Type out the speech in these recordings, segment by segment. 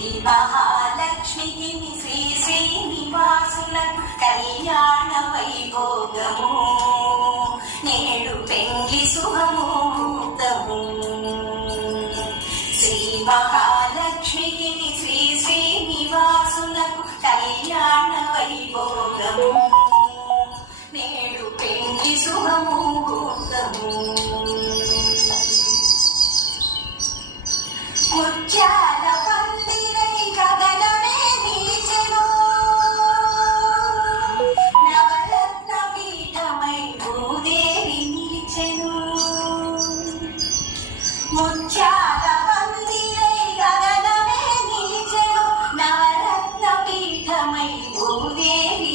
శ్రీ మహాలక్ష్మికి శ్రీ శ్రీనివాసుల కళ్యాణ వైభోగము నేడు పెండ్లి శుభముహూర్తము. శ్రీ మహాలక్ష్మికి శ్రీ శ్రీనివాసులకు కళ్యాణ వైభోగము నేడు పెండ్లి శుభముహూర్తము. ముత్యాల పీఠమై భూదేవి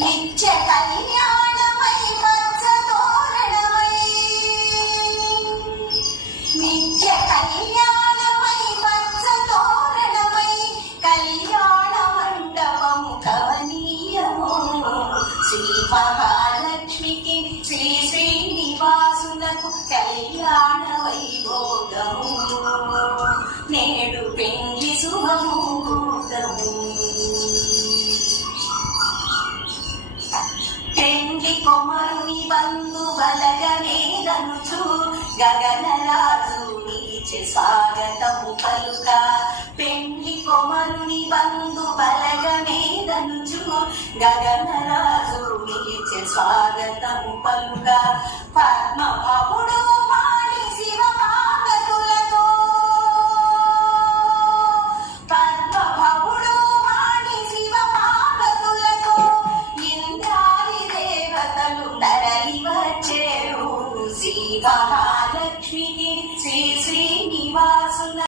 నిత్య కళ్యాణమై మత్స తోరణమై నిత్య కళ్యాణమై మత్స తోరణమై కళ్యాణ మండపము కవనీయము. శ్రీ మహాలక్ష్మికి శ్రీ కళ్యాణ వైభోగము నేడు పెండ్లి కొమరుని బంధు బలగనేదనుచు గగనరాజు నిలిచి స్వాగతము పలుక. పెండ్లి కొమరుని బంధు బలగనేదనుచు గగనరాజు నిలిచి స్వాగతము పలుక. పద్మభవుడు మా కలు నరలి వచ్చేరు శ్రీ మహాలక్ష్మికి శ్రీ శ్రీనివాసుల